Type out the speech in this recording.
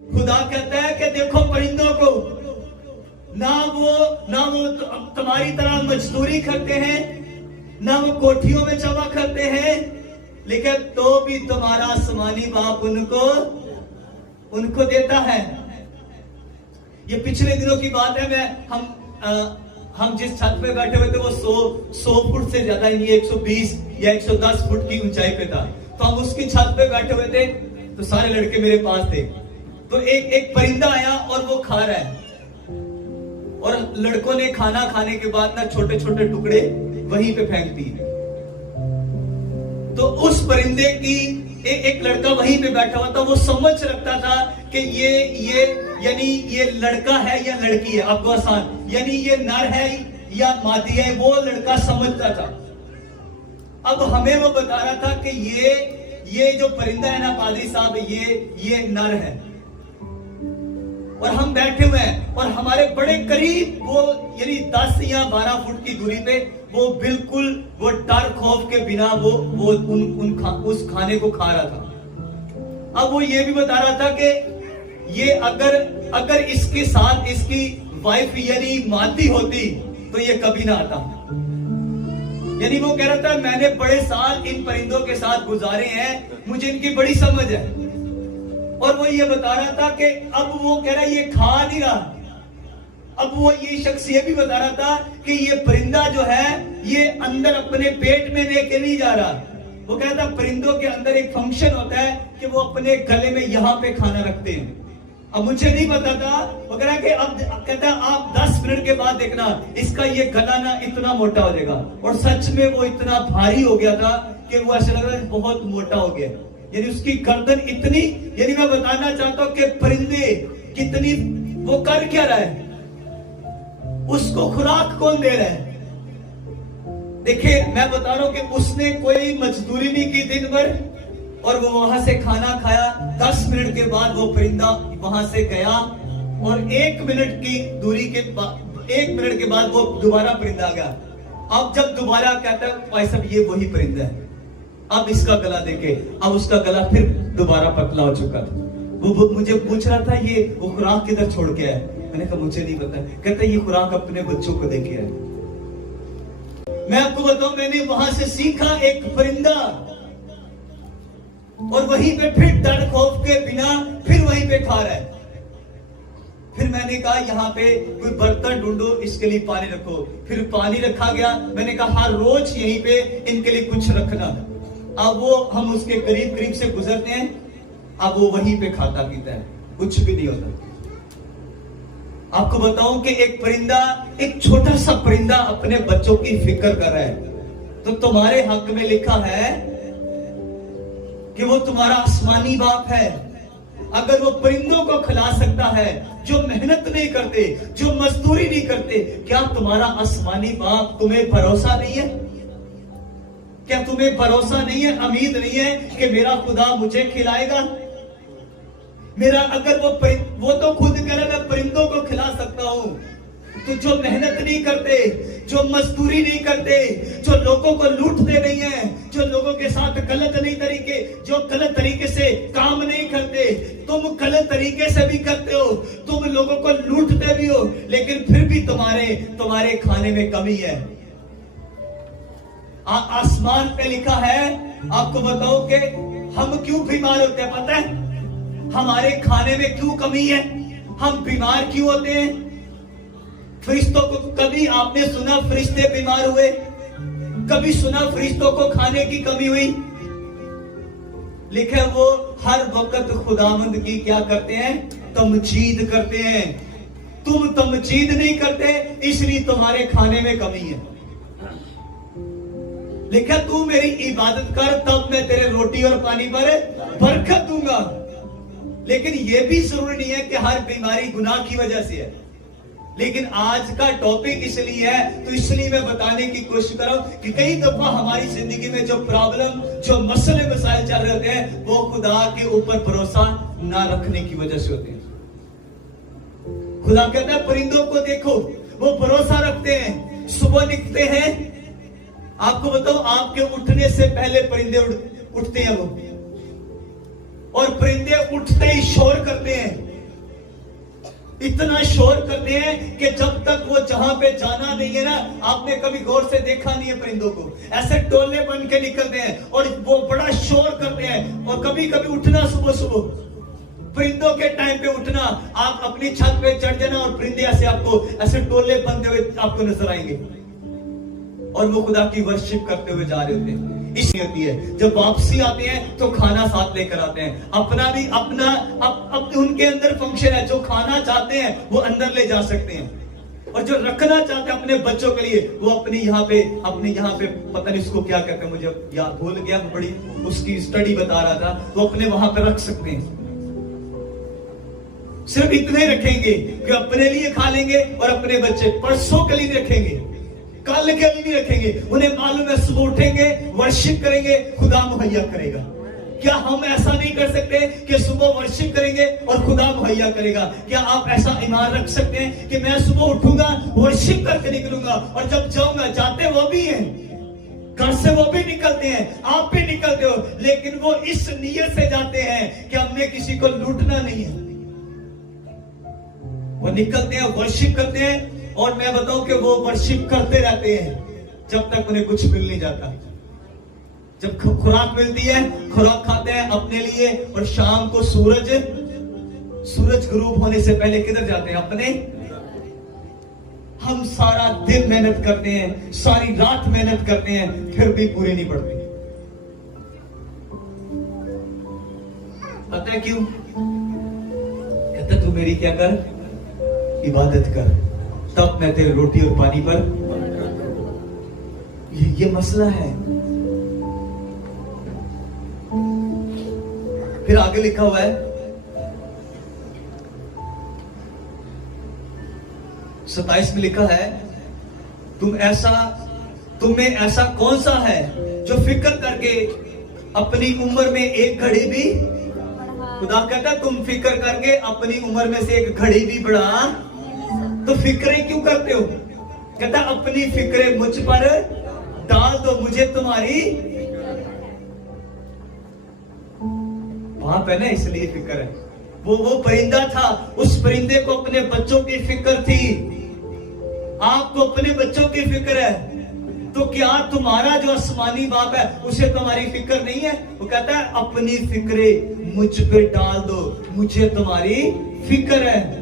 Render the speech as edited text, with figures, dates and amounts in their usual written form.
खुदा कहता है कि देखो परिंदों को, ना वो तुम्हारी तरह मजदूरी करते हैं, ना वो कोठियों में जमा करते हैं, लेकिन तो भी तुम्हारा आसमानी बाप उनको देता है। ये पिछले दिनों की बात है। हम जिस छत पे बैठे हुए थे वो 100 फुट से ज्यादा नहीं, 120 या 110 फुट की ऊंचाई पे था। तो हम उसकी छत पे बैठे हुए थे, तो सारे लड़के मेरे पास थे। तो एक परिंदा आया और वो खा रहा है, और लड़कों ने खाना खाने के बाद ना छोटे छोटे टुकड़े वहीं पे फेंक दिए। तो उस परिंदे की एक लड़का वहीं पे बैठा हुआ था, वो समझ रखता था कि ये यानी ये लड़का है या लड़की है, आपको आसान, यानी ये नर है या मादी है, वो लड़का समझता था। अब हमें वो बता रहा था कि ये जो परिंदा है ना पादरी साहब, ये नर है, और हम बैठे हुए हैं, और हमारे बड़े करीब वो यानी 10 या 12 फुट की दूरी पे वो बिल्कुल वो डर खौफ के बिना वो उस खाने को खा रहा था। अब वो ये भी बता रहा था कि ये अगर इसके साथ इसकी वाइफ यानी मादी होती तो ये कभी ना आता। यानी वो कह रहा था मैंने बड़े साल इन परिंदों के साथ गुजारे हैं, मुझे इनकी बड़ी समझ है। और वो ये बता रहा था कि अब वो कह रहा है ये खा नहीं रहा। अब वो ये शख्स ये भी बता रहा था कि ये परिंदा जो है ये अंदर अपने पेट में लेके नहीं जा रहा। वो कहता परिंदों के अंदर एक फंक्शन होता है कि वो अपने गले में यहाँ पे खाना रखते हैं। अब मुझे नहीं पता था। वो कह रहा कि अब कहता आप 10 मिनट के बाद देखना इसका ये गला ना इतना मोटा हो जाएगा। और सच में वो इतना भारी हो गया था कि वो ऐसा लग रहा है बहुत मोटा हो गया, यानी उसकी गर्दन इतनी, यानी मैं बताना चाहता हूं कि परिंदे कितनी, वो कर क्या रहा है, उसको खुराक कौन दे रहा है। देखिए मैं बता रहा हूं कि उसने कोई मजदूरी नहीं की दिन भर, और वो वहां से खाना खाया। 10 मिनट के बाद वो परिंदा वहां से गया, और 1 मिनट की दूरी के बाद 1 मिनट के बाद वो दोबारा परिंदा आ गया। अब जब दोबारा कहता है भाई साहब ये वही परिंदा है, अब इसका गला देखे, अब उसका गला फिर दोबारा पतला हो चुका था। वो मुझे पूछ रहा था ये वो खुराक किधर छोड़ के आया। मैंने कहा मुझे नहीं पता। कहता ये खुराक अपने बच्चों को देके आया। मैं आपको बताऊं मैंने वहां से सीखा एक परिंदा, और वहीं पे फिर डर खौफ के बिना फिर वहीं पे खा रहा है। फिर मैंने कहा यहाँ पे कोई बर्तन ढूंढो, इसके लिए पानी रखो। फिर पानी रखा गया। मैंने कहा हर रोज यहीं पे इनके लिए कुछ रखना। अब वो हम उसके करीब करीब से गुजरते हैं, अब वो वहीं पे खाता पीता है, कुछ भी नहीं होता। आपको बताऊं कि एक परिंदा, एक छोटा सा परिंदा अपने बच्चों की फिक्र कर रहा है। तो तुम्हारे हक में लिखा है कि वो तुम्हारा आसमानी बाप है। अगर वो परिंदों को खिला सकता है जो मेहनत नहीं करते, जो मजदूरी नहीं करते, क्या तुम्हारा आसमानी बाप तुम्हें भरोसा नहीं है? क्या तुम्हें भरोसा नहीं है, उम्मीद नहीं है कि मेरा खुदा मुझे खिलाएगा? मेरा अगर वो तो खुद कह रहा मैं परिंदों को खिला सकता हूं, तो जो मेहनत नहीं करते, जो मजदूरी नहीं करते, जो लोगों को लूटते नहीं है, जो लोगों के साथ जो गलत तरीके से काम नहीं करते, तुम गलत तरीके से भी करते हो, तुम लोगों को लूटते भी हो, लेकिन फिर भी तुम्हारे खाने में कमी है। आसमान पे लिखा है, आपको बताओ कि हम क्यों बीमार होते हैं पता है? हमारे खाने में क्यों कमी है? हम बीमार क्यों होते हैं? फरिश्तों को कभी आपने सुना फरिश्ते बीमार हुए? कभी सुना फरिश्तों को खाने की कमी हुई? लिखे वो हर वक्त खुदावंद की क्या करते हैं? तमजीद करते हैं। तुम तमजीद नहीं करते, इसलिए तुम्हारे खाने में कमी है। लिखा तू मेरी इबादत कर तब मैं तेरे रोटी और पानी पर बरकत दूंगा। लेकिन यह भी जरूरी नहीं है कि हर बीमारी गुनाह की वजह से है। लेकिन आज का टॉपिक इसलिए है, तो इसलिए मैं बताने की कोशिश कर रहा हूं कि कई दफा हमारी जिंदगी में जो प्रॉब्लम, जो मसले मसाइल चल रहे होते हैं, वो खुदा के ऊपर भरोसा ना रखने की वजह से होते हैं। खुदा कहता है परिंदों को देखो, वो भरोसा रखते हैं, सुबह निकलते हैं। आपको बताओ आपके उठने से पहले परिंदे उठते हैं वो, और परिंदे उठते ही शोर करते हैं। इतना शोर करते हैं कि जब तक वो जहां पे जाना नहीं है ना, आपने कभी गौर से देखा नहीं है परिंदों को, ऐसे टोले बन के निकलते हैं और वो बड़ा शोर करते हैं। और कभी कभी उठना सुबह सुबह, परिंदों के टाइम पे उठना, आप अपनी छत पे चढ़ जाना और परिंदे ऐसे आपको ऐसे टोले बनते हुए आपको नजर आएंगे और वो खुदा की वर्शिप करते हुए जा रहे होते हैं। इसलिए होती है जब वापसी आते हैं तो खाना साथ लेकर आते हैं, अपना भी अपना उनके अंदर फंक्शन है, जो खाना चाहते हैं वो अंदर ले जा सकते हैं और जो रखना चाहते हैं अपने बच्चों के लिए वो अपने यहाँ पे पता नहीं उसको क्या कहते हैं, मुझे याद भूल गया, बड़ी उसकी स्टडी बता रहा था, तो अपने वहां पे रख सकते हैं। सिर्फ इतने रखेंगे कि अपने लिए खा लेंगे और अपने बच्चे परसों के लिए रखेंगे, कल के लिए नहीं रखेंगे। उन्हें मालूम है सुबह उठेंगे, वर्शिप करेंगे, खुदा मुहैया करेगा। क्या हम ऐसा नहीं कर सकते कि सुबह वर्शिप करेंगे और खुदा मुहैया करेगा? क्या आप ऐसा ईमान रख सकते हैं कि मैं सुबह उठूंगा, वर्शिप करके निकलूंगा और जब जाऊंगा, जाते वो भी हैं, घर से वो भी निकलते हैं, आप भी निकलते हो, लेकिन वो इस नियत से जाते हैं कि हमने किसी को लूटना नहीं है। वो निकलते हैं, वर्शिप करते हैं और मैं बताऊं कि वो वर्शिप करते रहते हैं जब तक उन्हें कुछ मिल नहीं जाता। जब खुराक मिलती है, खुराक खाते हैं अपने लिए और शाम को सूरज गुरूब होने से पहले किधर जाते हैं? अपने। हम सारा दिन मेहनत करते हैं, सारी रात मेहनत करते हैं, फिर भी पूरी नहीं पड़ती। पता है क्यों? कहता तू मेरी क्या कर, इबादत कर, तब मैं तेरे रोटी और पानी पर। ये मसला है। फिर आगे लिखा हुआ है 27 में लिखा है, तुम में ऐसा कौन सा है जो फिक्र करके अपनी उम्र में एक घड़ी भी, खुदा कहता तुम फिक्र करके अपनी उम्र में से एक घड़ी भी बढ़ा, तो फिक्रें क्यों करते हो? कहता अपनी फिक्रें मुझ पर डाल दो, मुझे तुम्हारी बाप है ना, इसलिए फिक्र है। वो परिंदा था, उस परिंदे को अपने बच्चों की फिक्र थी, आपको अपने बच्चों की फिक्र है, तो क्या तुम्हारा जो आसमानी बाप है उसे तुम्हारी फिक्र नहीं है? वो कहता है अपनी फिक्रें मुझ पे डाल दो, मुझे तुम्हारी फिक्र है।